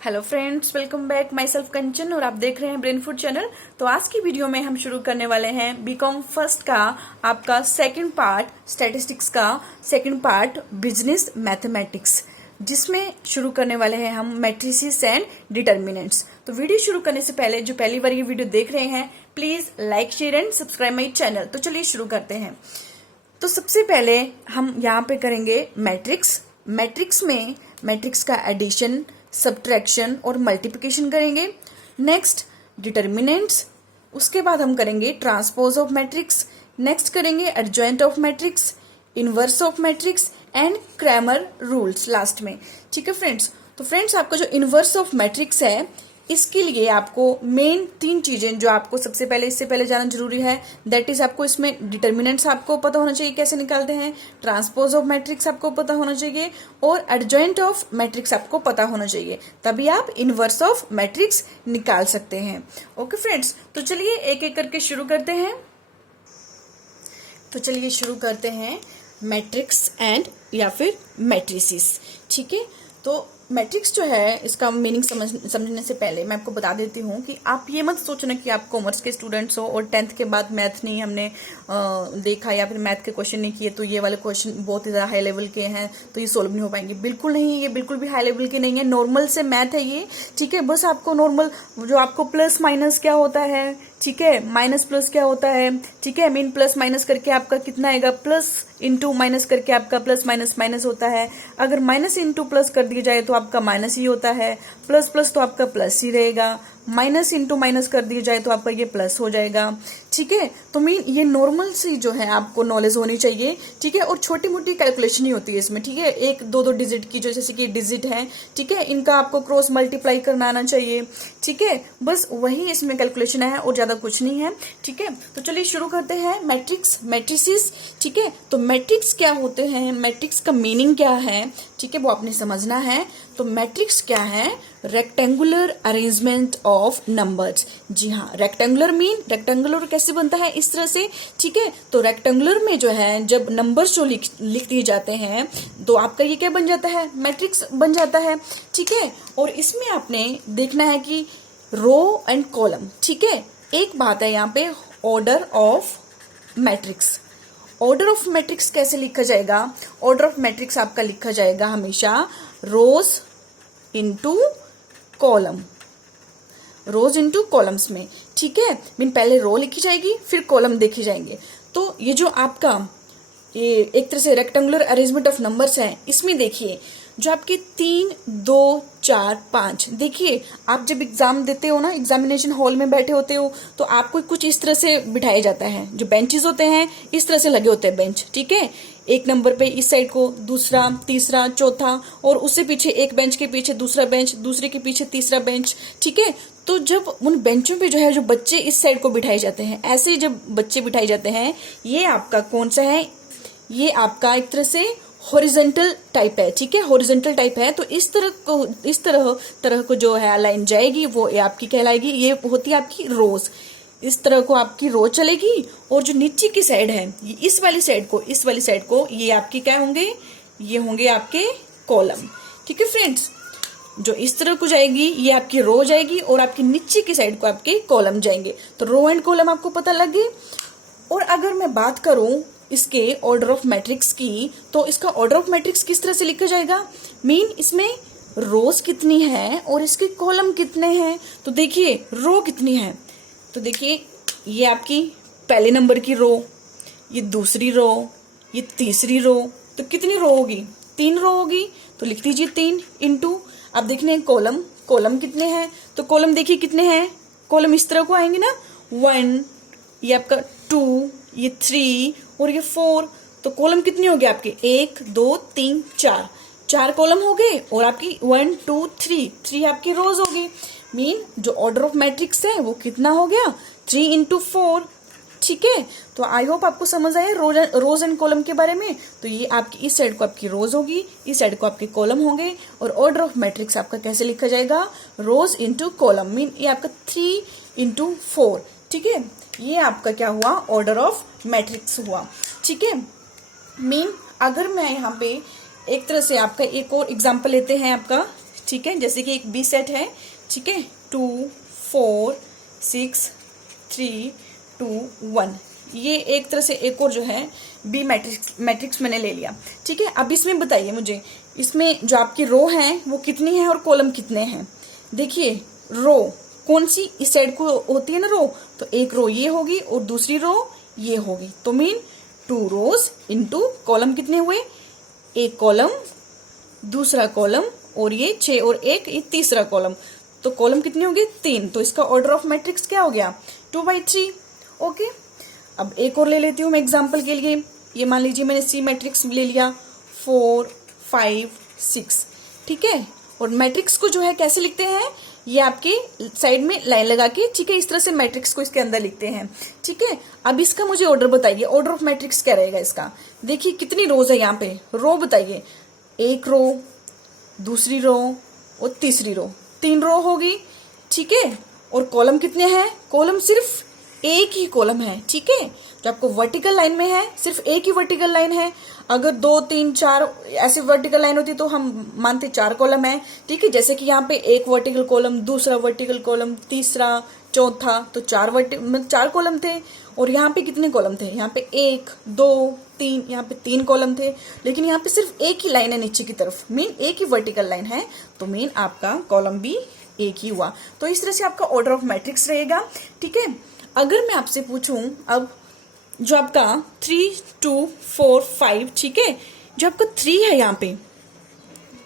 Hello friends, welcome back. Myself Kanchan और आप देख रहे हैं ब्रेन फूड चैनल। तो आज की वीडियो में हम शुरू करने वाले हैं बीकॉम फर्स्ट का आपका सेकंड पार्ट स्टैटिस्टिक्स का सेकंड पार्ट बिजनेस मैथमेटिक्स, जिसमें शुरू करने वाले हैं हम मैट्रिसेस एंड डिटर्मिनेंट्स। तो वीडियो शुरू करने से पहले जो पहली बार ये वीडियो देख रहे हैं, please like share and subscribe my channel. तो चलिए शुरू करते हैं। तो सबसे पहले हम यहाँ पे करेंगे मैट्रिक्स। मैट्रिक्स का एडिशन, सब्ट्रैक्शन और मल्टीप्लिकेशन करेंगे। नेक्स्ट डिटर्मिनेंट्स, उसके बाद हम करेंगे ट्रांसपोज ऑफ मैट्रिक्स। नेक्स्ट करेंगे adjoint of matrix, inverse of matrix and Cramer rules last में। ठीक है फ्रेंड्स। तो फ्रेंड्स, आपका जो इनवर्स ऑफ मैट्रिक्स है, इसके लिए आपको मेन 3 चीजें जो आपको सबसे पहले इससे पहले जानना जरूरी है, दैट इज आपको इसमें डिटर्मिनेंट्स आपको पता होना चाहिए कैसे निकालते हैं, ट्रांसपोज ऑफ मैट्रिक्स आपको पता होना चाहिए और एडजॉइंट ऑफ मैट्रिक्स आपको पता होना चाहिए। तभी आप इनवर्स ऑफ मैट्रिक्स निकाल सकते हैं। ओके फ्रेंड्स, तो चलिए एक एक करके शुरू करते हैं। तो चलिए शुरू करते हैं मैट्रिक्स एंड या फिर मैट्रिसेस। ठीक है। तो मैट्रिक्स जो है, इसका मीनिंग समझने से पहले मैं आपको बता देती हूँ कि आप ये मत सोचना कि आप कॉमर्स के स्टूडेंट्स हो और 10th के बाद मैथ नहीं हमने देखा या फिर मैथ के क्वेश्चन नहीं किए, तो ये वाले क्वेश्चन बहुत ही ज़्यादा हाई लेवल के हैं तो ये सोल्व नहीं हो पाएंगे। बिल्कुल नहीं, ये बिल्कुल भी हाई लेवल के नहीं है, नॉर्मल से मैथ है ये। ठीक है। बस आपको नॉर्मल जो आपको प्लस माइनस क्या होता है, ठीक है, माइनस प्लस क्या होता है, ठीक है, मीन प्लस माइनस करके आपका कितना आएगा, प्लस इंटू माइनस करके आपका प्लस माइनस माइनस होता है। अगर माइनस इंटू प्लस कर दिया जाए तो आपका माइनस ही होता है, प्लस प्लस तो आपका प्लस ही रहेगा, माइनस इंटू माइनस कर दिया जाए तो आपका ये प्लस हो जाएगा। ठीक है। तो मीन ये नॉर्मल सी जो है आपको नॉलेज होनी चाहिए। ठीक है। और छोटी मोटी कैलकुलेशन ही होती है इसमें। ठीक है। 1 2 डिजिट की जो जैसे कि डिजिट है, ठीक है, इनका आपको क्रॉस मल्टीप्लाई करना आना चाहिए। ठीक है। बस वही इसमें कैलकुलेशन है और ज्यादा कुछ नहीं है। ठीक है। तो चलिए शुरू करते हैं मैट्रिक्स मैट्रिसेस। ठीक है। तो मैट्रिक्स क्या होते हैं, मैट्रिक्स का मीनिंग क्या है, ठीक है, वो आपने समझना है। तो मैट्रिक्स क्या है, रेक्टेंगुलर अरेंजमेंट ऑफ नंबर्स। जी हाँ, रेक्टेंगुलर मीन रेक्टेंगुलर कैसे बनता है, इस तरह से। ठीक है। तो रेक्टेंगुलर में जो है जब नंबर्स जो लिख दिए जाते हैं तो आपका ये क्या बन जाता है, मैट्रिक्स बन जाता है। ठीक है। और इसमें आपने देखना है कि रो एंड कॉलम। ठीक है। एक बात है यहाँ पे, order of matrix. Order of matrix कैसे लिखा जाएगा, ऑर्डर ऑफ मैट्रिक्स आपका लिखा जाएगा हमेशा रोज इनटू कॉलम, रोज इनटू कॉलम्स में। ठीक है। मीन पहले रो लिखी जाएगी फिर कॉलम देखे जाएंगे। तो ये जो आपका ये एक तरह से रेक्टेंगुलर अरेंजमेंट ऑफ नंबर्स है, इसमें देखिए जो आपके 3 2 4 5, देखिए आप जब एग्जाम देते हो ना, एग्जामिनेशन हॉल में बैठे होते हो तो आपको कुछ इस तरह से बिठाया जाता है, जो बेंचेस होते हैं इस तरह से लगे होते हैं बेंच। ठीक है। एक नंबर पे इस साइड को दूसरा, तीसरा, चौथा, और उससे पीछे एक बेंच के पीछे दूसरा बेंच, दूसरे के पीछे तीसरा बेंच। ठीक है। तो जब उन बेंचों पे जो है जो बच्चे इस साइड को बिठाए जाते हैं, ऐसे जब बच्चे बिठाए जाते हैं, ये आपका कौन सा है, ये आपका एक तरह से हॉरिजॉन्टल टाइप है। ठीक है। हॉरिजॉन्टल टाइप है तो इस तरह को जो है लाइन जाएगी वो ये आपकी कहलाएगी, ये होती है आपकी रोज। इस तरह को आपकी रो चलेगी और जो नीचे की साइड है, इस वाली साइड को ये आपकी क्या होंगे, ये होंगे आपके कॉलम। ठीक है फ्रेंड्स। जो इस तरह को जाएगी ये आपकी रो जाएगी और आपकी नीचे की साइड को आपके कॉलम जाएंगे। तो रो एंड कॉलम आपको पता लग गए। और अगर मैं बात करूं इसके ऑर्डर ऑफ मैट्रिक्स की, तो इसका ऑर्डर ऑफ मैट्रिक्स किस तरह से लिखा जाएगा, मीन इसमें रोज कितनी है और इसके कॉलम कितने हैं। तो देखिए रो कितनी है, तो देखिए ये आपकी पहले नंबर की रो, ये दूसरी रो, ये तीसरी रो, तो कितनी रो होगी, 3 रो होगी। तो लिख दीजिए 3 इंटू, अब देखने कॉलम, कॉलम कितने हैं, तो कॉलम देखिए कितने हैं, कॉलम इस तरह को आएंगे ना, 1, ये आपका 2, ये 3 और ये 4। तो कॉलम कितने हो गए आपके, 1 2 3 4 कॉलम हो गए और आपकी 1 2 3 आपकी रोज हो गई। मीन जो ऑर्डर ऑफ मैट्रिक्स है वो कितना हो गया, 3 इंटू 4। ठीक है। तो आई होप आपको समझ आया रोज एंड कॉलम के बारे में। तो ये आपकी इस साइड को आपकी रोज होगी, इस साइड को आपके कॉलम होंगे, और ऑर्डर ऑफ मैट्रिक्स आपका कैसे लिखा जाएगा, रोज इंटू कॉलम, मीन ये आपका 3 इंटू 4। ठीक है। ये आपका क्या हुआ, ऑर्डर ऑफ मैट्रिक्स हुआ। ठीक है। मीन अगर मैं यहाँ पे एक तरह से आपका एक और एग्जाम्पल लेते हैं आपका, ठीक है, जैसे कि एक बी सेट है, ठीक है, 2 4 6 3 2 1, ये एक तरह से एक और जो है बी मैट्रिक्स मैंने ले लिया। ठीक है, अब इसमें बताइए मुझे, इसमें जो आपकी रो है वो कितनी है और कॉलम कितने हैं। देखिए रो कौन सी इस साइड को होती है ना रो, तो एक रो ये होगी और दूसरी रो ये होगी, तो मीन 2 रोज इंटू कॉलम कितने हुए, एक कॉलम, दूसरा कॉलम, और ये 6 और 1 ये तीसरा कॉलम, तो कॉलम कितने हो गए 3, तो इसका ऑर्डर ऑफ मैट्रिक्स क्या हो गया 2/3। ओके, अब एक और ले लेती हूँ मैं एग्जाम्पल के लिए, ये मान लीजिए मैंने सी मैट्रिक्स ले लिया 4 5 6, ठीक है, और मैट्रिक्स को जो है कैसे लिखते हैं, ये आपके साइड में लाइन लगा के, ठीक है, इस तरह से मैट्रिक्स को इसके अंदर लिखते हैं। ठीक है, अब इसका मुझे ऑर्डर बताइए, ऑर्डर ऑफ मैट्रिक्स क्या रहेगा इसका। देखिए कितनी रोज है यहाँ पे, रो बताइए, एक रो, दूसरी रो और तीसरी रो, 3 रो होगी। ठीक है, और कॉलम कितने हैं, कॉलम सिर्फ एक ही कॉलम है। ठीक है, जो आपको वर्टिकल लाइन में है सिर्फ एक ही वर्टिकल लाइन है, अगर 2 3 4 ऐसी वर्टिकल लाइन होती तो हम मानते 4 कॉलम है। ठीक है, जैसे कि यहाँ पे एक वर्टिकल कॉलम, दूसरा वर्टिकल कॉलम, तीसरा, चौथा, तो 4 कॉलम थे, और यहाँ पे कितने कॉलम थे, यहाँ पे 1 2 3, यहाँ पे 3 कॉलम थे, लेकिन यहाँ पे सिर्फ एक ही लाइन है नीचे की तरफ, मीन एक ही वर्टिकल लाइन है, तो मीन आपका कॉलम भी एक ही हुआ। तो इस तरह से आपका ऑर्डर ऑफ मैट्रिक्स रहेगा। ठीक है, अगर मैं आपसे पूछूं अब जो आपका 3 2 4 5, ठीक है, जो आपका 3 है यहाँ पे,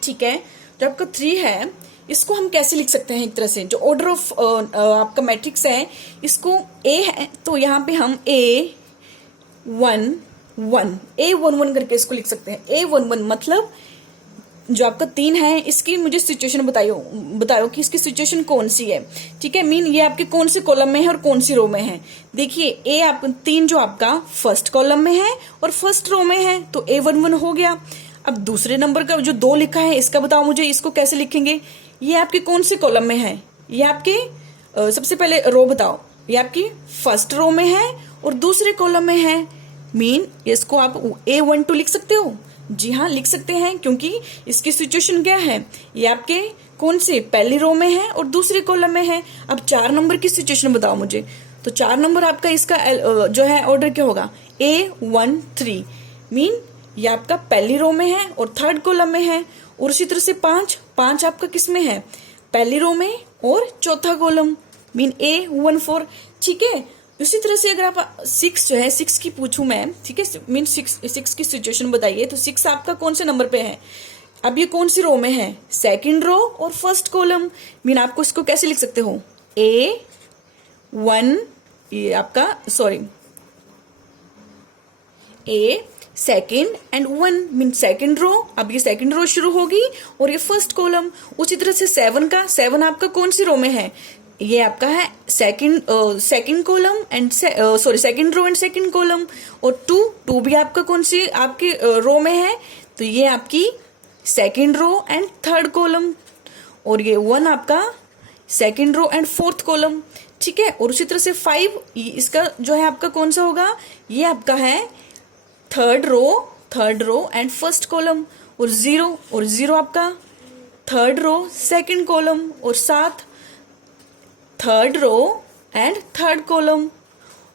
ठीक है, जो आपका 3 है इसको हम कैसे लिख सकते हैं, एक तरह से जो ऑर्डर ऑफ आपका मैट्रिक्स है, इसको ए है तो यहाँ पे हम A11 करके इसको लिख सकते हैं। A11 मतलब जो आपका 3 है इसकी मुझे सिचुएशन बताओ कि इसकी सिचुएशन कौन सी है। ठीक है, मीन ये आपके कौन से कॉलम में है और कौन सी रो में है। देखिए ए आप 3 जो आपका फर्स्ट कॉलम में है और फर्स्ट रो में है, तो A11 हो गया। अब दूसरे नंबर का जो 2 लिखा है इसका बताओ मुझे, इसको कैसे लिखेंगे, ये आपके कौन से कॉलम में है, ये आपके सबसे पहले रो बताओ, ये आपकी फर्स्ट रो में है और दूसरे कॉलम में है, मीन इसको आप A12 लिख सकते हो। जी हाँ, लिख सकते हैं, क्योंकि इसकी सिचुएशन क्या है, ये आपके कौन से पहली रो में है और दूसरे कॉलम में है। अब 4 नंबर की सिचुएशन बताओ मुझे, तो 4 नंबर आपका इसका जो है ऑर्डर क्या होगा A13, मीन ये आपका पहली रो में है और थर्ड कॉलम में है। और उसी तरह से 5 आपका किस में है, पहली रो में और चौथा कॉलम, मीन A14। ठीक है, उसी तरह से अगर आप 6 जो है 6 की पूछूं मैं, ठीक है, मीन 6 की सिचुएशन बताइए, तो 6 आपका कौन से नंबर पे है, अब ये कौन सी रो में है, सेकंड रो और फर्स्ट कॉलम, मीन आपको इसको कैसे लिख सकते हो A1, ये आपका sorry A second and 1, mean second row, अब ये सेकेंड रो शुरू होगी और ये फर्स्ट कॉलम। उसी तरह से 7 आपका कौन सी रो में है, ये आपका है second column and second row and second column. और 2 भी आपका कौन सी आपकी रो में है, तो ये आपकी second row and third column. और ये 1 आपका second row and fourth column. ठीक है, और उसी तरह से 5 इसका जो है आपका कौन सा होगा, ये आपका है third row and first column. और 0 आपका थर्ड रो सेकंड कॉलम। और 7 third row and third column.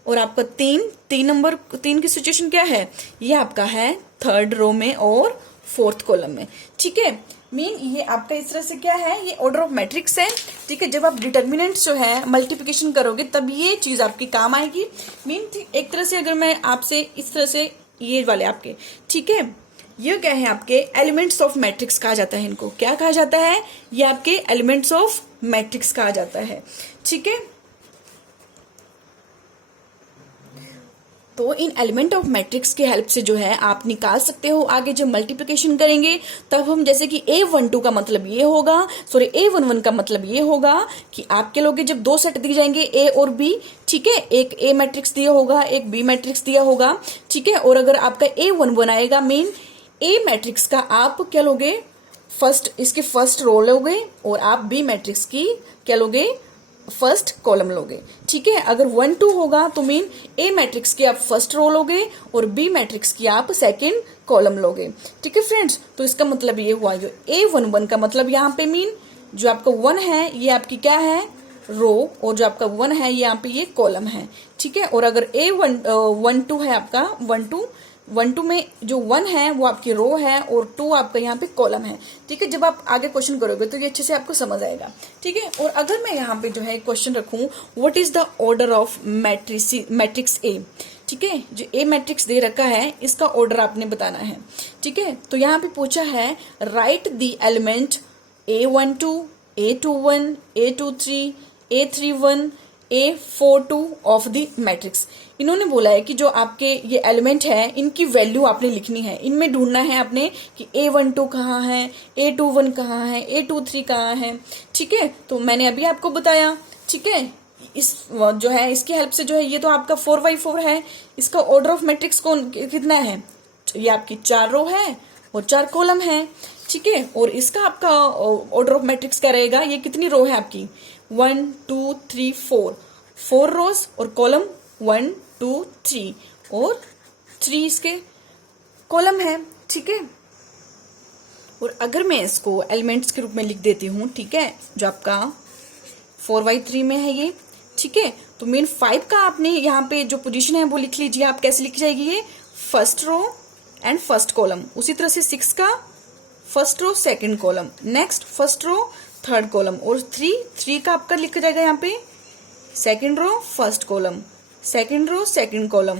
और आपका 3 की सिचुएशन क्या है, ये आपका है थर्ड रो में और फोर्थ कॉलम में। ठीक है, मीन ये आपका इस तरह से क्या है, ये ऑर्डर ऑफ मैट्रिक्स है। ठीक है, जब आप डिटर्मिनेंट्स जो है मल्टीप्लिकेशन करोगे तब ये चीज आपकी काम आएगी। मीन एक तरह से अगर मैं आपसे इस तरह से ये वाले आपके, ठीक है, ये क्या है आपके एलिमेंट्स ऑफ मैट्रिक्स कहा जाता है, इनको क्या कहा जाता है, ये आपके एलिमेंट्स ऑफ मैट्रिक्स कहा जाता है। ठीक है, तो इन एलिमेंट ऑफ मैट्रिक्स के हेल्प से जो है आप निकाल सकते हो आगे जब मल्टीप्लिकेशन करेंगे, तब हम जैसे कि A12 का मतलब ये होगा, A11 का मतलब ये होगा कि आपके लोग जब 2 सेट दिए जाएंगे A और B, ठीक है, एक A मैट्रिक्स दिया होगा, एक B मैट्रिक्स दिया होगा। ठीक है, और अगर आपका A11 आएगा, मीन A मैट्रिक्स का आप क्या लोगे, इसके फर्स्ट रो लोगे और आप B मैट्रिक्स की क्या लोगे, फर्स्ट कॉलम लोगे। ठीक है, अगर 1 2 होगा तो मीन A मैट्रिक्स की आप फर्स्ट रो लोगे और B मैट्रिक्स की आप सेकंड कॉलम लोगे। ठीक है फ्रेंड्स, तो इसका मतलब ये हुआ, जो A11 का मतलब यहाँ पे मीन जो आपका 1 है ये आपकी क्या है, रो, और जो आपका 1 है ये यहाँ पे ये कॉलम है, ठीक है। और अगर A12 है आपका 12 में जो 1 है वो आपकी रो है और 2 आपका यहाँ पे कॉलम है, ठीक है। जब आप आगे क्वेश्चन करोगे तो ये अच्छे से आपको समझ आएगा, ठीक है। और अगर मैं यहाँ पे जो है क्वेश्चन रखूं, what is the order of matrix A, ठीक है। जो ए मैट्रिक्स दे रखा है इसका ऑर्डर आपने बताना है, ठीक है। तो यहाँ पे पूछा है right the element A12, A21, A23, A31, A42 of the matrix. इन्होंने बोला है कि जो आपके ये एलिमेंट है इनकी वैल्यू आपने लिखनी है, इनमें ढूंढना है आपने कि A12 कहाँ है, A21 कहाँ है, A23 कहाँ है, ठीक है। तो मैंने अभी आपको बताया, ठीक है। इस जो है इसकी हेल्प से जो है ये तो आपका 4x4 है, इसका ऑर्डर ऑफ मैट्रिक्स कौन कितना है, तो ये आपकी 4 रो है और 4 कॉलम है, ठीक है। और इसका आपका ऑर्डर ऑफ मैट्रिक्स क्या रहेगा, ये कितनी रो है आपकी 1 2 3 4 रोज और कॉलम 1 2 3 और 3 इसके कॉलम है, ठीक है। और अगर मैं इसको एलिमेंट्स के रूप में लिख देती हूं, ठीक है, जो आपका 4x3 में है ये, ठीक है। तो मेन 5 का आपने यहाँ पे जो पोजीशन है वो लिख लीजिए आप, कैसे लिखी जाएगी ये, first row and first column. उसी तरह से 6 का first row second column, next first row third column, और 3 का आपका लिखा जाएगा यहाँ पे second row first column, second row second column,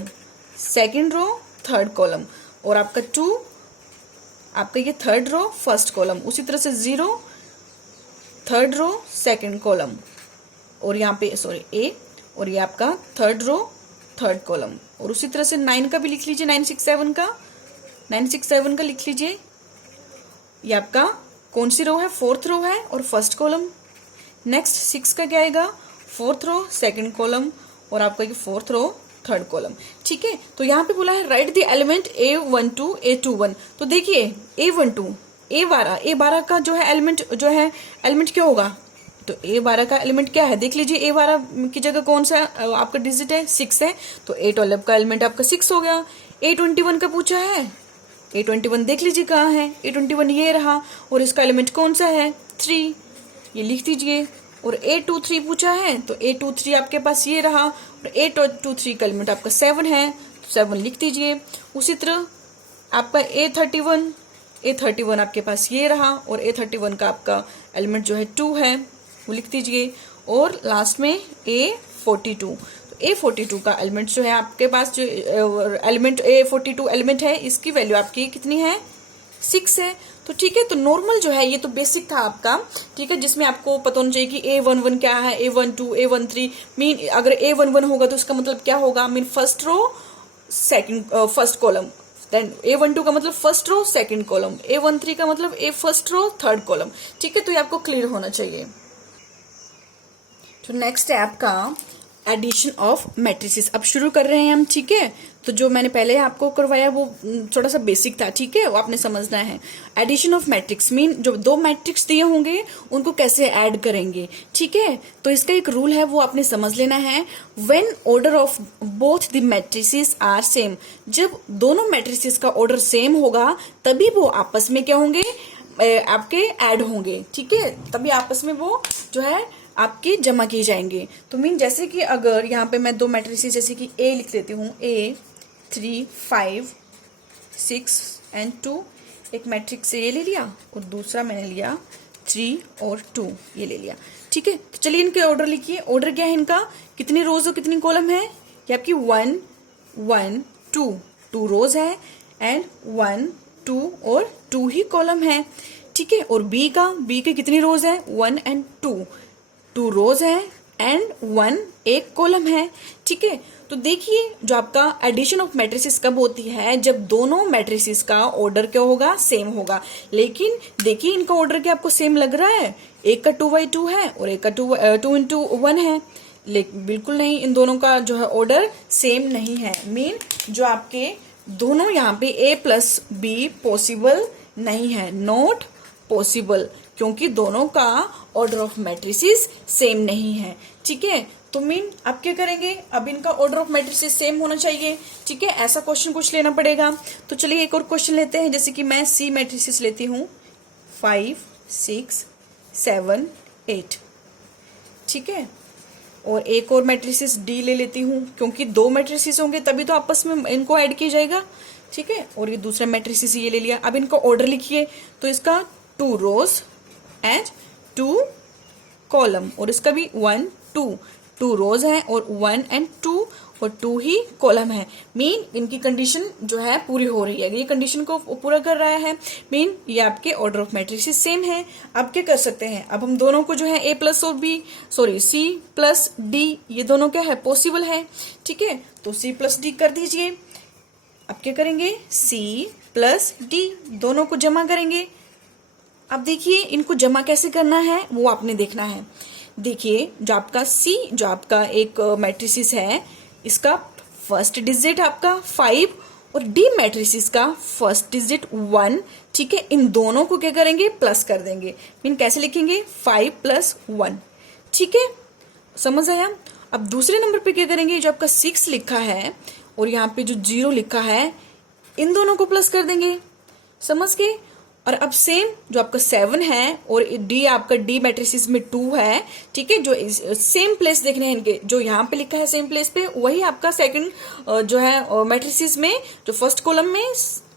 second row third column, और आपका 2 आपका ये थर्ड रो फर्स्ट कॉलम, उसी तरह से 0 थर्ड रो सेकंड कॉलम, और यहाँ पे सॉरी ए, और ये आपका थर्ड रो थर्ड कॉलम। और उसी तरह से 9 का भी लिख लीजिए, 967 का लिख लीजिए, ये आपका कौन सी रो है, फोर्थ रो है और फर्स्ट कॉलम। नेक्स्ट 6 का क्या आएगा, फोर्थ रो सेकंड कॉलम, और आपका ये फोर्थ रो थर्ड कॉलम, ठीक है। तो यहाँ पे बोला है right the element A12 A21। तो देखिए A12 A12 का जो है एलिमेंट क्या होगा, तो A12 का एलिमेंट क्या है, देख लीजिए A12 की जगह कौन सा आपका डिजिट है, 6 है, तो A12 का एलिमेंट आपका 6 हो गया। A21 का पूछा है, A21 देख लीजिए कहाँ है, A21 ये रहा, और इसका एलिमेंट कौन सा है, 3, ये लिख दीजिए। और A23 पूछा है, तो A23 आपके पास ये रहा, और A23 का एलिमेंट आपका 7 है, तो 7 लिख दीजिए। उसी तरह आपका A31 आपके पास ये रहा, और A31 का आपका एलिमेंट जो है 2 है, वो लिख दीजिए। और लास्ट में A42, तो A42 का एलिमेंट जो है आपके पास, जो एलिमेंट A42 एलिमेंट है, इसकी वैल्यू आपकी कितनी है, 6 है। तो ठीक है, तो नॉर्मल जो है ये तो बेसिक था आपका, ठीक है, जिसमें आपको पता होना चाहिए कि A11 क्या है, A12 A13 मीन, अगर A11 होगा तो उसका मतलब क्या होगा, mean first row second first column, then A12 का मतलब first row second column, A13 का मतलब फर्स्ट रो थर्ड कॉलम, ठीक है। तो ये आपको क्लियर होना चाहिए। तो नेक्स्ट है आपका एडिशन ऑफ मैट्रिसेस। अब शुरू कर रहे हैं हम, ठीक है। तो जो मैंने पहले आपको करवाया वो थोड़ा सा बेसिक था, ठीक है, वो आपने समझना है। एडिशन ऑफ मैट्रिक्स मीन जो 2 मैट्रिक्स दिए होंगे उनको कैसे ऐड करेंगे, ठीक है। तो इसका एक रूल है वो आपने समझ लेना है। When order of both the matrices are same, जब दोनों मैट्रिसेस का ऑर्डर सेम होगा तभी वो आपस में क्या होंगे, आपके ऐड होंगे, ठीक है, तभी आपस में वो जो है आपके जमा किए जाएंगे। तो मीन जैसे कि अगर यहाँ पे मैं 2 मैट्रिसेस जैसे कि A लिख लेती हूँ, A 3 5 6 एंड 2, एक मैट्रिक्स ये ले लिया और दूसरा मैंने लिया 3 और 2 ये ले लिया, ठीक है। तो चलिए इनके ऑर्डर लिखिए। ऑर्डर क्या है इनका, कितनी रोज और कितनी कॉलम है, ये आपकी 1 1 2 रोज है, एंड 1 2 और 2 ही कॉलम है, ठीक है। और B के कितनी रोज है, 1 एंड 2 रोज है एंड 1 एक कॉलम है, ठीक है। तो देखिए जो आपका एडिशन ऑफ मैट्रिसेस कब होती है, जब दोनों मैट्रिसेस का ऑर्डर क्या होगा, सेम होगा। लेकिन देखिए इनका ऑर्डर क्या आपको सेम लग रहा है, एक का 2x2 है और एक का 2 into 1 है, लेकिन बिल्कुल नहीं, इन दोनों का जो है ऑर्डर सेम नहीं है। मीन जो आपके दोनों यहाँ पे A+B पॉसिबल नहीं है, नॉट पॉसिबल, क्योंकि दोनों का ऑर्डर ऑफ मैट्रिसेस सेम नहीं है, ठीक है। तो मीन आप क्या करेंगे, अब इनका ऑर्डर ऑफ मैट्रिसेस सेम होना चाहिए, ठीक है, ऐसा क्वेश्चन कुछ लेना पड़ेगा। तो चलिए एक और क्वेश्चन लेते हैं, जैसे कि मैं C मैट्रिसेस लेती हूँ 5 6 7 8, ठीक है। और एक और मैट्रिसेस डी ले लेती हूँ, क्योंकि 2 मैट्रिसेस होंगे तभी तो आपस में इनको ऐड किया जाएगा, ठीक है। और ये दूसरा मैट्रिसेस ये ले लिया। अब इनको ऑर्डर लिखिए, तो इसका 2 रोज एंड 2 कॉलम, और इसका भी 1 2 रोज है और 1 एंड 2 और 2 ही कॉलम है। मीन इनकी कंडीशन जो है पूरी हो रही है, ये कंडीशन को पूरा कर रहा है। मीन ये आपके ऑर्डर ऑफ मैट्रिसेस सेम है। अब क्या कर सकते हैं, अब हम दोनों को जो है ए प्लस और बी सी प्लस डी, ये दोनों क्या है, पॉसिबल है, ठीक है। तो सी प्लस डी कर दीजिए। अब क्या करेंगे, सी प्लस डी दोनों को जमा करेंगे। अब देखिए इनको जमा कैसे करना है वो आपने देखना है। देखिए जो आपका सी, जो आपका एक मैट्रिसेस है, इसका फर्स्ट डिजिट आपका 5 और डी मैट्रिसेस का फर्स्ट डिजिट 1, ठीक है। इन दोनों को क्या करेंगे, प्लस कर देंगे। मीन कैसे लिखेंगे, 5 + 1, ठीक है, समझ आया। अब दूसरे नंबर पे क्या करेंगे, जो आपका 6 लिखा है और यहाँ पे जो 0 लिखा है, इन दोनों को प्लस कर देंगे, समझ गए। और अब सेम जो आपका 7 है और डी, आपका डी मैट्रिसेस में 2 है, ठीक है। जो सेम प्लेस देखने हैं इनके, जो यहाँ पे लिखा है सेम प्लेस पे, वही आपका सेकंड जो है मैट्रिसेस में, जो फर्स्ट कॉलम में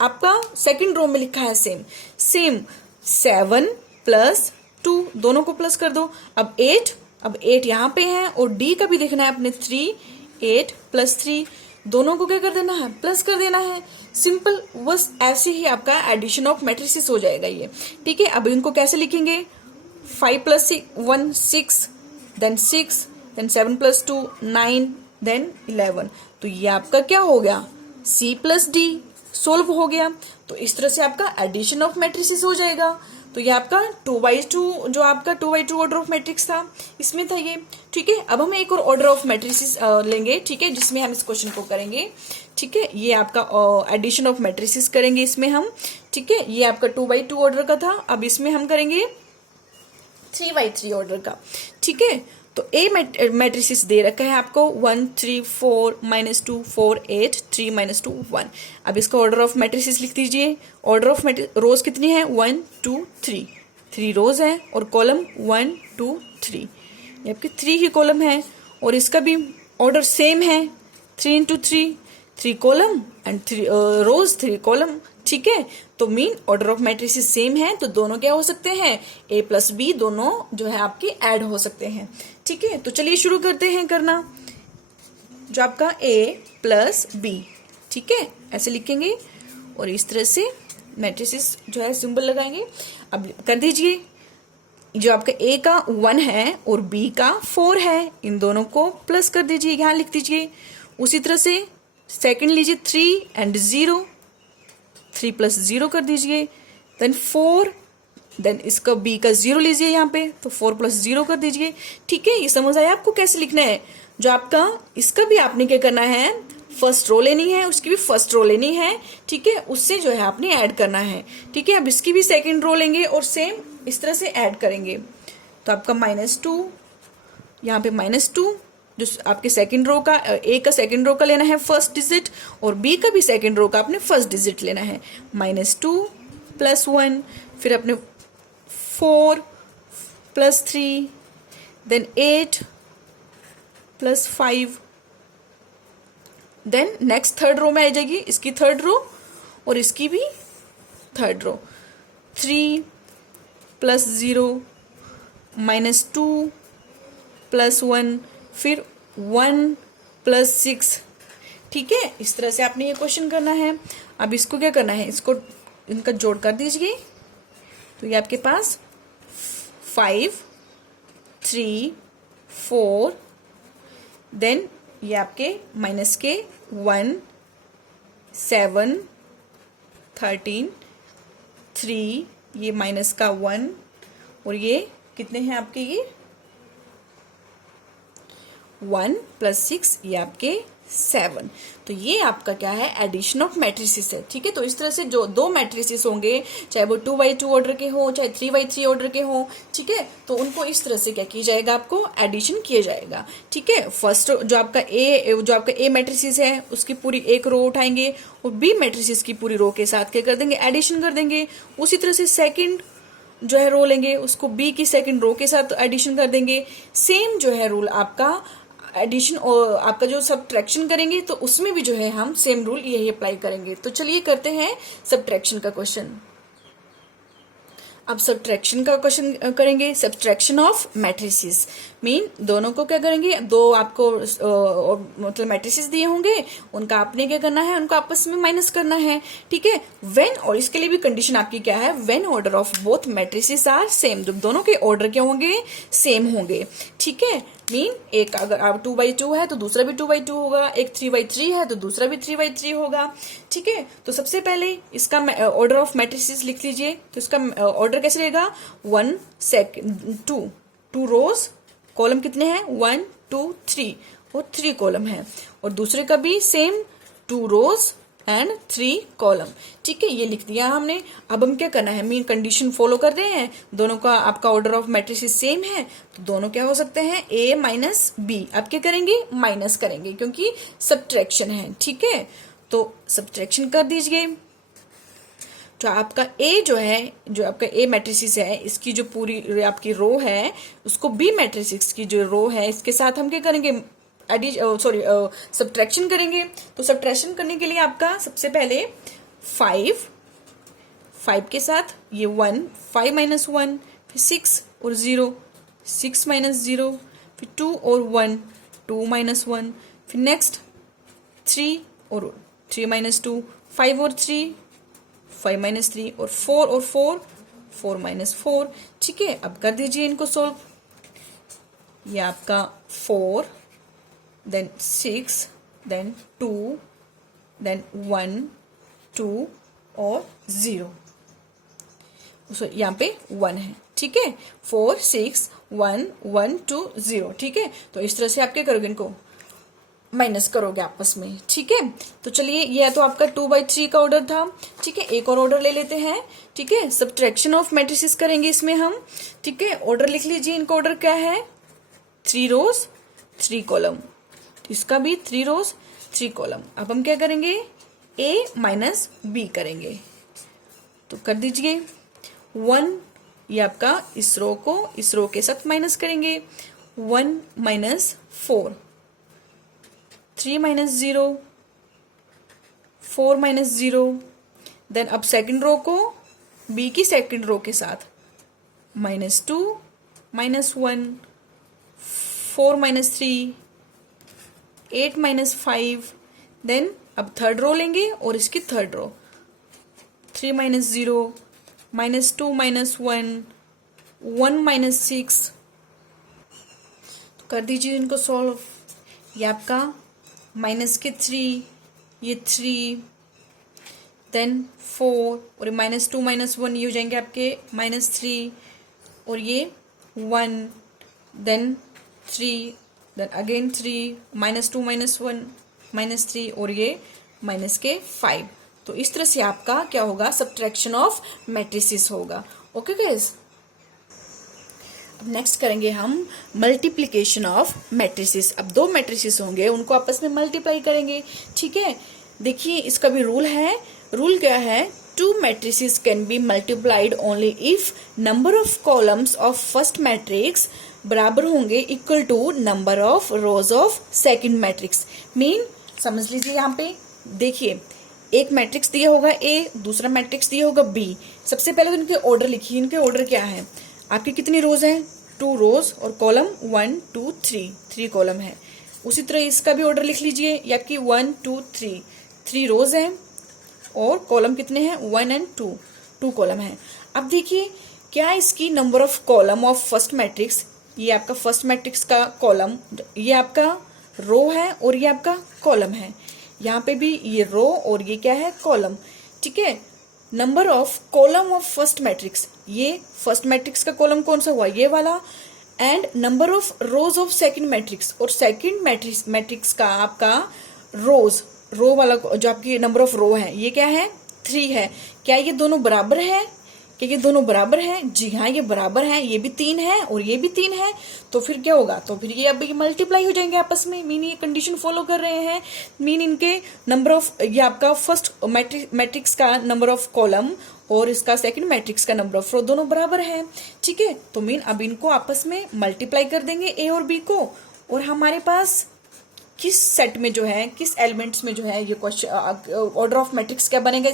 आपका सेकंड रो में लिखा है सेम 7 + 2, दोनों को प्लस कर दो। अब 8 यहाँ पे है और डी का भी देखना है अपने 3, 8 + 3, दोनों को क्या कर देना है, प्लस कर देना है। सिंपल, बस ऐसे ही आपका एडिशन ऑफ मैट्रिसेस हो जाएगा ये, ठीक है। अब इनको कैसे लिखेंगे, 5 + 1 6, देन 6, देन 7 + 2 9, देन 11। तो ये आपका क्या हो गया, सी प्लस डी सोल्व हो गया। तो इस तरह से आपका एडिशन ऑफ मैट्रिसेस हो जाएगा। तो ये आपका 2x2, जो आपका 2x2 ऑर्डर ऑफ मैट्रिक्स था, इसमें था ये, ठीक है। अब हम एक और ऑर्डर ऑफ मैट्रिसेस लेंगे, ठीक है, जिसमें हम इस क्वेश्चन को करेंगे, ठीक है। ये आपका एडिशन ऑफ मैट्रिसेस करेंगे इसमें हम, ठीक है। ये आपका 2x2 ऑर्डर का था, अब इसमें हम करेंगे 3x3 ऑर्डर का, ठीक है। तो ए मैट्रिसेस दे रखा है आपको 1 3 4 -2 4 8 3 -2 1। अब इसका ऑर्डर ऑफ मैट्रिसेस लिख दीजिए। ऑर्डर ऑफ रोज कितनी है, 1 2 3 रोज है और कॉलम 1 2 3, ये आपके 3 ही कॉलम है। और इसका भी ऑर्डर सेम है, 3 × 3 कॉलम एंड 3 रोज 3 कॉलम, ठीक है। तो mean order of matrices same है, तो दोनों क्या हो सकते हैं, ए प्लस बी दोनों जो है आपके ऐड हो सकते हैं, ठीक है। तो चलिए शुरू करते हैं करना। जो आपका ए प्लस बी, ठीक है, ऐसे लिखेंगे और इस तरह से मैट्रिसेस जो है सिंबल लगाएंगे। अब कर दीजिए, जो आपका ए का 1 है और बी का 4 है, इन दोनों को प्लस कर दीजिए, यहां लिख दीजिए। उसी तरह से सेकंड लीजिए 3 एंड 0, 3 + 0 कर दीजिए, देन 4, देन इसका बी का 0 लीजिए यहाँ पे, तो 4 + 0 कर दीजिए, ठीक है। ये समझ आया आपको कैसे लिखना है। जो आपका इसका भी आपने क्या करना है, फर्स्ट रो लेनी है, उसकी भी फर्स्ट रो लेनी है, ठीक है, उससे जो है आपने ऐड करना है, ठीक है। अब इसकी भी सेकंड रो लेंगे और सेम इस तरह से ऐड करेंगे। तो आपका -2, यहाँ पे -2, जो आपके सेकंड रो का, ए का सेकंड रो का लेना है फर्स्ट डिजिट और बी का भी सेकंड रो का आपने फर्स्ट डिजिट लेना है। -2 + 1, फिर अपने 4 + 3, then 8 + 5, then next third row में आ जाएगी इसकी थर्ड रो और इसकी भी थर्ड रो, 3 + 0 -2 + 1, फिर 1 + 6, ठीक है। इस तरह से आपने ये क्वेश्चन करना है। अब इसको क्या करना है, इसको इनका जोड़ कर दीजिए। तो ये आपके पास 5 3 4, देन ये आपके माइनस के 1 7 13 3, ये माइनस का 1 और ये कितने हैं आपके, ये 1 + 6, ये आपके 7। तो ये आपका क्या है, एडिशन ऑफ मैट्रिसेस है, ठीक है। तो इस तरह से जो 2 मैट्रिसेस होंगे, चाहे वो 2x2 ऑर्डर के हो, चाहे 3x3 ऑर्डर के हो, ठीक है, तो उनको इस तरह से क्या किया जाएगा, आपको एडिशन किया जाएगा, ठीक है। फर्स्ट जो आपका ए मैट्रिसेस है उसकी पूरी एक रो उठाएंगे और बी मैट्रिसेस की पूरी रो के साथ क्या कर देंगे, एडिशन कर देंगे। उसी तरह से सेकंड जो है रो लेंगे, उसको बी की सेकंड रो के साथ एडिशन कर देंगे। सेम जो है रूल आपका एडिशन और आपका जो सब्ट्रैक्शन करेंगे तो उसमें भी जो है हम सेम रूल यही अप्लाई करेंगे। तो चलिए करते हैं सब्ट्रैक्शन का क्वेश्चन। अब सब्ट्रैक्शन का क्वेश्चन करेंगे, सब्ट्रैक्शन ऑफ मैट्रिसेस। मीन दोनों को क्या करेंगे, दो आपको मतलब मैट्रिसेस दिए होंगे, उनका आपने क्या करना है, उनको आपस में माइनस करना है। ठीक है, व्हेन, और इसके लिए भी कंडीशन आपकी क्या है, when order of both matrices are same, जब दोनों के ऑर्डर क्या होंगे, सेम होंगे। ठीक है, मीन एक अगर आप 2/2 है तो दूसरा भी 2/2 होगा, एक 3/3 है तो दूसरा भी 3/3 होगा। ठीक है, तो सबसे पहले इसका ऑर्डर ऑफ मैट्रिसेस लिख लीजिए। तो इसका ऑर्डर कैसे रहेगा, 1 2 2 रोज, कॉलम कितने हैं, 1 2 3 और 3 कॉलम है, और दूसरे का भी सेम 2 रोज एंड 3 कॉलम। ठीक है, ये लिख दिया हमने। अब हम क्या करना है, मीन कंडीशन फॉलो कर रहे हैं, दोनों का आपका ऑर्डर ऑफ मैट्रिसेस सेम है, तो दोनों क्या हो सकते हैं, ए माइनस बी। अब क्या करेंगे, माइनस करेंगे क्योंकि सब्ट्रैक्शन है। ठीक है, तो सब्ट्रैक्शन कर दीजिए। तो आपका ए जो है, जो आपका ए मैट्रिसेस है, इसकी जो पूरी आपकी रो है, उसको बी मैट्रिसेस की जो रो है इसके साथ हम क्या करेंगे, सब्ट्रैक्शन करेंगे। तो सब्ट्रैक्शन करने के लिए आपका सबसे पहले 5 के साथ ये 1, 5 - 1, फिर 6 और 0, 6 - 0, फिर 2 और 1, 2 - 1, फिर नेक्स्ट 3 और 3 - 2, 5 और 3, 5 - 3, और 4 और 4, 4 - 4। ठीक है, अब कर दीजिए इनको सोल्व। ये आपका 4, देन 6, देन 2, देन 1, 2 और 0। यहाँ पे 1 है। ठीक है, 4 6 1 1 2 0। ठीक है, तो इस तरह से आप क्या करोगे, इनको माइनस करोगे आपस में। ठीक है, तो चलिए, यह तो आपका 2/3 का ऑर्डर था। ठीक है, एक और ऑर्डर ले लेते हैं। ठीक है, सब्ट्रैक्शन ऑफ मैट्रिसेस करेंगे इसमें हम। ठीक है, ऑर्डर लिख लीजिए, इनका ऑर्डर क्या है, 3 रोज 3 कॉलम, इसका भी 3 रोज 3 कॉलम। अब हम क्या करेंगे, ए माइनस बी करेंगे। तो कर दीजिए 1, ये आपका इस रो को इस रो के साथ माइनस करेंगे, 1 - 4, 3 - 0, 4 - 0। देन अब सेकंड रो को बी की सेकंड रो के साथ -2 - 1, 4 - 3, 8 - 5। देन अब थर्ड रो लेंगे और इसकी थर्ड रो 3 - 0, -2 - 1, 1 - 6। तो कर दीजिए इनको सॉल्व। ये आपका माइनस के 3, ये 3, देन 4 और -2 - 1 ये हो जाएंगे आपके -3, और ये 1, देन 3, देन अगेन 3, -2 - 1 -3, और ये माइनस के 5। तो इस तरह से आपका क्या होगा, सब्ट्रैक्शन ऑफ मैट्रिसेस होगा। ओके गाइस, अब नेक्स्ट करेंगे हम मल्टीप्लिकेशन ऑफ मैट्रिसेस। अब 2 मैट्रिसेस होंगे, उनको आपस में मल्टीप्लाई करेंगे। ठीक है, देखिए इसका भी रूल है। रूल क्या है, 2 matrices can be multiplied only if number of columns of first matrix बराबर होंगे equal to number of rows of second matrix. Mean समझ लीजिए, यहाँ पे देखिए एक मैट्रिक्स दिया होगा ए, दूसरा मैट्रिक्स दिया होगा बी। सबसे पहले तो इनके ऑर्डर लिखिए। इनके ऑर्डर क्या है, आपकी कितनी रोज हैं, 2 रोज, और कॉलम 1 2 3 कॉलम है। उसी तरह इसका भी ऑर्डर लिख लीजिए, या कि 1 2 3 रोज हैं, और कॉलम कितने हैं, 1 एंड 2 कॉलम है। अब देखिए क्या इसकी number of column of first matrix, ये आपका फर्स्ट मैट्रिक्स का कॉलम, ये आपका रो है और ये आपका कॉलम है। यहाँ पे भी ये रो और ये क्या है, कॉलम। ठीक है, number of column of first matrix, ये फर्स्ट मैट्रिक्स का कॉलम कौन सा हुआ, ये वाला, and number of rows of second matrix, और सेकंड मैट्रिक्स का आपका रो वाला जो आपकी नंबर ऑफ रो है, ये क्या है, 3 है। क्या ये दोनों बराबर है, क्या ये दोनों बराबर है? जी हाँ, ये बराबर है। ये भी 3 है और ये भी 3 है, तो फिर क्या होगा, तो फिर ये अब ये मल्टीप्लाई हो जाएंगे आपस में। मीन ये कंडीशन फॉलो कर रहे हैं। मीन इनके नंबर ऑफ, ये आपका फर्स्ट मैट्रिक्स का नंबर ऑफ कॉलम और इसका सेकंड मैट्रिक्स का नंबर ऑफ रो दोनों बराबर है। ठीक है, तो मीन अब इनको आपस में मल्टीप्लाई कर देंगे ए और बी को, और हमारे पास किस सेट में जो है, किस एलिमेंट्स में जो है ये क्वेश्चन ऑर्डर ऑफ मैट्रिक्स क्या बनेगा,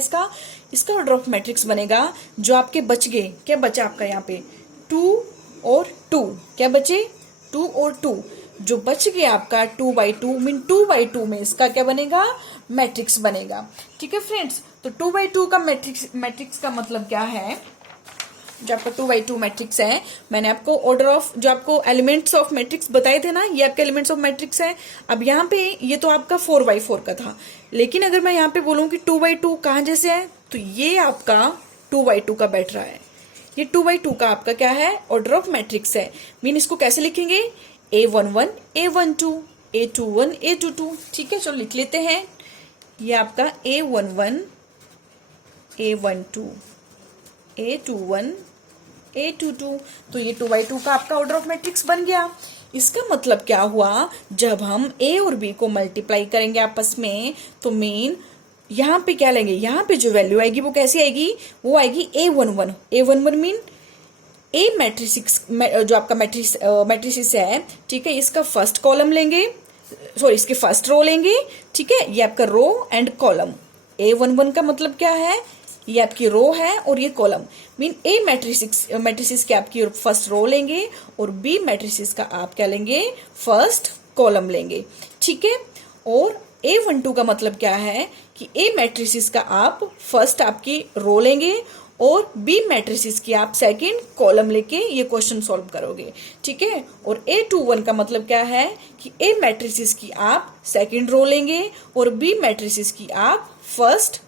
इसका ऑर्डर ऑफ मैट्रिक्स बनेगा जो आपके बच गए। क्या बचा आपका यहाँ पे 2 और 2, क्या बचे 2 और 2, जो बच गया आपका 2/2 मीन 2/2 में इसका क्या बनेगा, मैट्रिक्स बनेगा। ठीक है फ्रेंड्स, तो 2/2 का मैट्रिक्स का मतलब क्या है, जो आपका 2/2 मैट्रिक्स है, मैंने आपको ऑर्डर ऑफ जो आपको एलिमेंट्स ऑफ मैट्रिक्स बताए थे ना, ये आपके एलिमेंट्स ऑफ मैट्रिक्स है। अब यहाँ पे ये तो आपका 4/4 का था, लेकिन अगर मैं यहाँ पे बोलूँ कि 2/2 कहाँ जैसे है, तो ये आपका 2/2 का बैठ रहा है। ये 2/2 का आपका क्या है, ऑर्डर ऑफ मैट्रिक्स है। मीन इसको कैसे लिखेंगे, A11 A12 A21 A22। ठीक है, चलो लिख लेते हैं। ये आपका A11 A12 A21 A22, तो ये 2/2 का आपका ऑर्डर ऑफ मैट्रिक्स बन गया। इसका मतलब क्या हुआ, जब हम A और B को मल्टीप्लाई करेंगे आपस में, तो मीन यहाँ पे क्या लेंगे, यहाँ पे जो वैल्यू आएगी वो कैसी आएगी, वो आएगी A11। A11 मीन ए मैट्रिक्स, जो आपका मैट्रिक्स है, ठीक है, इसका फर्स्ट कॉलम लेंगे, सॉरी इसके फर्स्ट रो लेंगे। ठीक है, ये आपका रो एंड कॉलम। A11 का मतलब क्या है, ये आपकी रो है और ये कॉलम। मीन ए मैट्रिक्स के आपकी फर्स्ट रो लेंगे और बी मैट्रिक्स का आप क्या लेंगे, फर्स्ट कॉलम लेंगे। ठीक है, और A12 का मतलब क्या है कि ए मैट्रिक्स का आप फर्स्ट आपकी रो लेंगे और बी मैट्रिक्स की आप सेकंड कॉलम लेके ये क्वेश्चन सॉल्व करोगे। ठीक है, और A21 का मतलब क्या है कि ए मैट्रिक्स की आप सेकंड रो लेंगे और बी मैट्रिक्स की आप फर्स्ट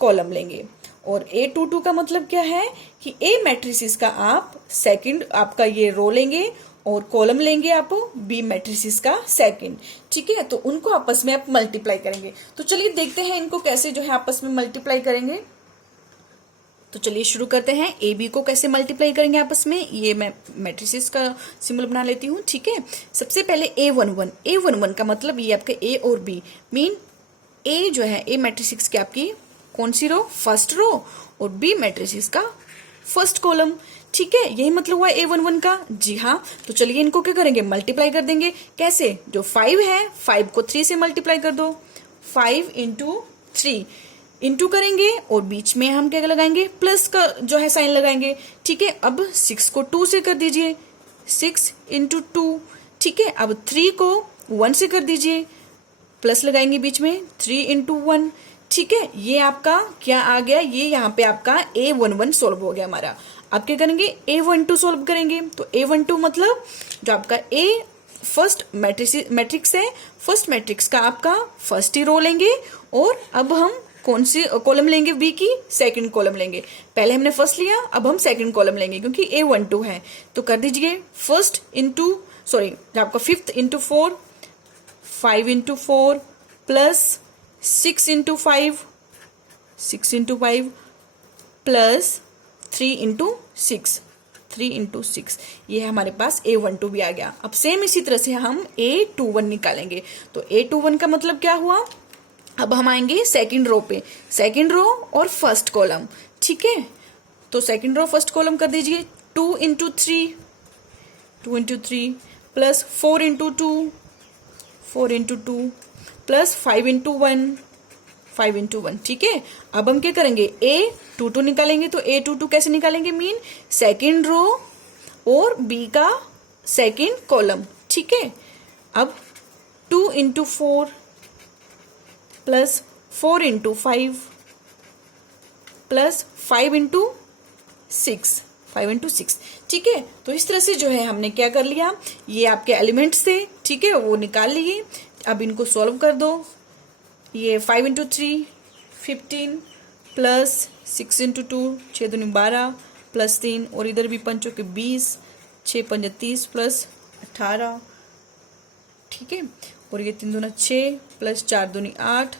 कॉलम लेंगे। और A22 का मतलब क्या है कि ए मैट्रिक्स का आप सेकंड आपका ये रो लेंगे और कॉलम लेंगे आप बी मैट्रिक्स का सेकंड। ठीक है, तो उनको आपस में आप मल्टीप्लाई करेंगे। तो चलिए देखते हैं इनको कैसे जो है आपस में मल्टीप्लाई करेंगे। तो चलिए शुरू करते हैं, ए बी को कैसे मल्टीप्लाई करेंगे आपस में। ये मैं मैट्रिसेस का सिंबल बना लेती हूँ। ठीक है, सबसे पहले A11 का मतलब ये आपके ए और बी, मीन ए जो है ए मैट्रिक्स की आपकी कौन सी रो, फर्स्ट रो, और बी मैट्रिक्स का फर्स्ट कॉलम। ठीक है, यही मतलब हुआ A11 का। जी हाँ, तो चलिए इनको क्या करेंगे, मल्टीप्लाई कर देंगे। कैसे, जो 5 है 5 को 3 से मल्टीप्लाई कर दो, 5 × 3 इंटू करेंगे और बीच में हम क्या लगाएंगे, प्लस का जो है साइन लगाएंगे। ठीक है, अब 6 को 2 से कर दीजिए, 6 × 2। ठीक है, अब 3 को 1 से कर दीजिए, प्लस लगाएंगे बीच में, 3 × 1। ठीक है, ये आपका क्या आ गया, ये यहाँ पे आपका A11 सोल्व हो गया हमारा। अब क्या करेंगे, A12 सोल्व करेंगे। तो A12 मतलब जो आपका A फर्स्ट मैट्रिक्स है, फर्स्ट मैट्रिक्स का आपका फर्स्ट ही रो लेंगे और अब हम कौन सी कॉलम लेंगे, बी की सेकंड कॉलम लेंगे। पहले हमने फर्स्ट लिया, अब हम सेकंड कॉलम लेंगे क्योंकि A12 है। तो कर दीजिए फर्स्ट इंटू सॉरी आपका 5th × 4, 5 × 4 प्लस 6 × 5, 6 × 5 प्लस 3 × 6, 3 × 6। ये हमारे पास A12 भी आ गया। अब सेम इसी तरह से हम A21 निकालेंगे। तो A21 का मतलब क्या हुआ, अब हम आएंगे सेकंड रो पे, सेकंड रो और फर्स्ट कॉलम। ठीक है, तो सेकंड रो फर्स्ट कॉलम कर दीजिए, 2 × 3, 2 × 3 प्लस 4 × 2, 4 × 2 प्लस 5 × 1, 5 × 1। ठीक है, अब हम क्या करेंगे, A22 निकालेंगे। तो A22 कैसे निकालेंगे, मीन सेकंड रो और बी का सेकंड कॉलम। ठीक है, अब 2 × 4 प्लस 4 × 5 प्लस 5 × 6, 5 × 6। ठीक है, तो इस तरह से जो है हमने क्या कर लिया, ये आपके एलिमेंट्स थे। ठीक है, वो निकाल लिए। अब इनको सॉल्व कर दो। ये 5 × 3 15 प्लस 6 × 2 6 दूनी 12 प्लस 3 और इधर भी पंचों के 20, 6 × 5 30 प्लस 18। ठीक है, और ये 3 दूना 6 प्लस 4 दूनी 8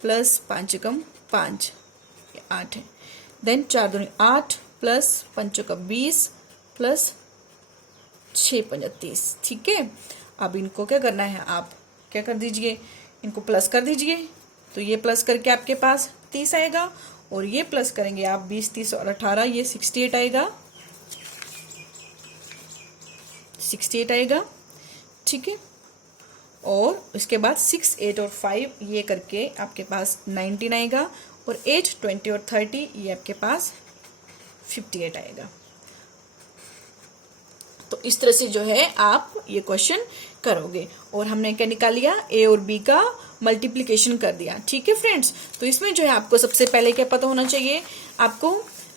प्लस 5 × 5 8 है। देन 4 दूनी 8 प्लस 5 का 20 प्लस 6 × 5 30। ठीक है, अब इनको क्या करना है, आप क्या कर दीजिए, इनको प्लस कर दीजिए। तो ये प्लस करके आपके पास 30 आएगा और ये प्लस करेंगे आप 20, 30 और 18, ये 68 आएगा, 68 आएगा, ठीक है। और इसके बाद 6, 8 और 5 ये करके आपके पास 19 आएगा, और 8, 20 और 30 ये आपके पास 58 आएगा। तो इस तरह से जो है आप ये क्वेश्चन करोगे, और हमने क्या निकाल लिया, ए और बी का मल्टीप्लिकेशन कर दिया, ठीक है फ्रेंड्स। तो इसमें जो है आपको सबसे पहले क्या पता होना चाहिए, आपको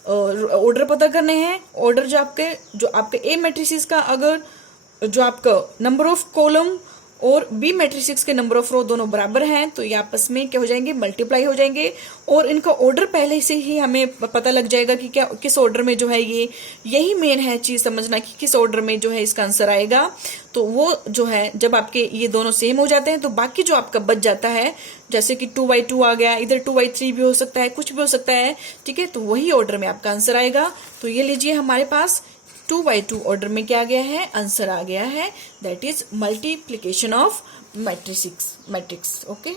ऑर्डर पता करने हैं। ऑर्डर जो आपके ए मैट्रिसेस का, अगर जो आपका नंबर ऑफ कॉलम और बी मैट्रिसेस के नंबर ऑफ रो दोनों बराबर हैं, तो ये आपस में क्या हो जाएंगे, मल्टीप्लाई हो जाएंगे, और इनका ऑर्डर पहले से ही हमें पता लग जाएगा कि क्या किस ऑर्डर में जो है ये, यही मेन है चीज समझना कि किस ऑर्डर में जो है इसका आंसर आएगा। तो वो जो है जब आपके ये दोनों सेम हो जाते हैं, तो बाकी जो आपका बच जाता है, जैसे कि 2/2 आ गया, इधर 2/3 भी हो सकता है, कुछ भी हो सकता है, ठीक है, तो वही ऑर्डर में आपका आंसर आएगा। तो ये लीजिए हमारे पास 2/2 ऑर्डर में क्या आ गया है, आंसर आ गया है, that is multiplication of matrix. Okay.